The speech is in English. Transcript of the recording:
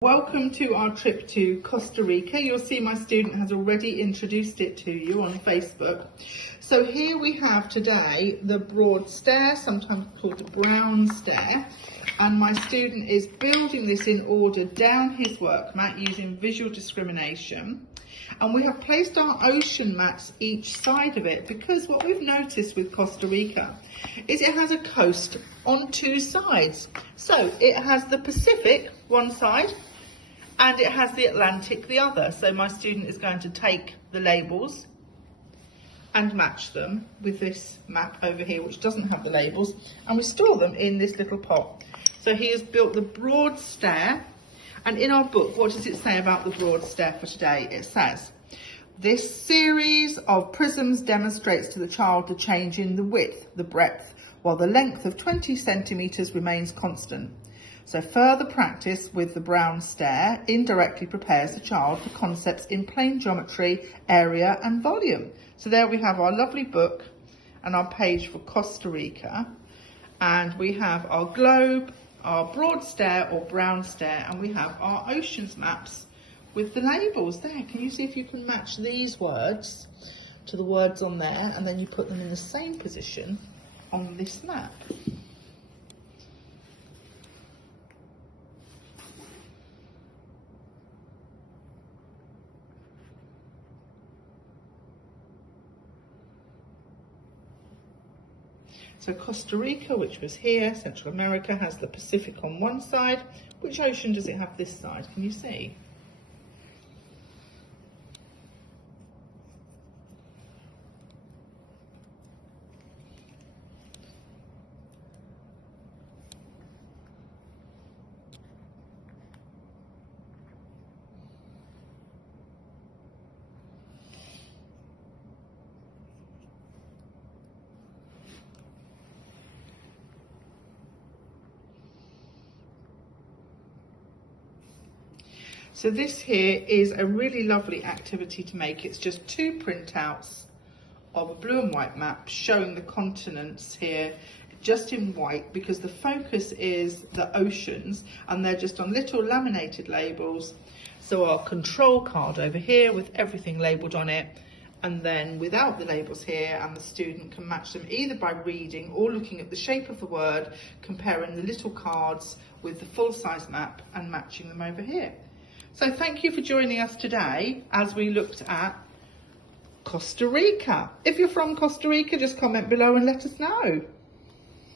Welcome to our trip to Costa Rica. You'll see my student has already introduced it to you on Facebook. So here we have today the broad stair, sometimes called the brown stair, and my student is building this in order down his work mat using visual discrimination. And we have placed our ocean mats each side of it because what we've noticed with Costa Rica is it has a coast on two sides. So it has the Pacific one side and it has the Atlantic the other. So my student is going to take the labels and match them with this map over here, which doesn't have the labels, and we store them in this little pot. So he has built the broad stair. And in our book, what does it say about the broad stair for today? It says, this series of prisms demonstrates to the child the change in the width, the breadth, while the length of 20 centimetres remains constant. So further practice with the brown stair indirectly prepares the child for concepts in plane geometry, area and volume. So there we have our lovely book and our page for Costa Rica. And we have our globe, our broad stair or brown stair, and we have our oceans maps with the labels there. Can you see if you can match these words to the words on there, and then you put them in the same position on this map? So Costa Rica, which was here, Central America, has the Pacific on one side. Which ocean does it have this side? Can you see? So this here is a really lovely activity to make. It's just two printouts of a blue and white map showing the continents here just in white, because the focus is the oceans and they're just on little laminated labels. So our control card over here with everything labelled on it, and then without the labels here, and the student can match them either by reading or looking at the shape of the word, comparing the little cards with the full-size map and matching them over here. So thank you for joining us today as we looked at Costa Rica. If you're from Costa Rica, just comment below and let us know.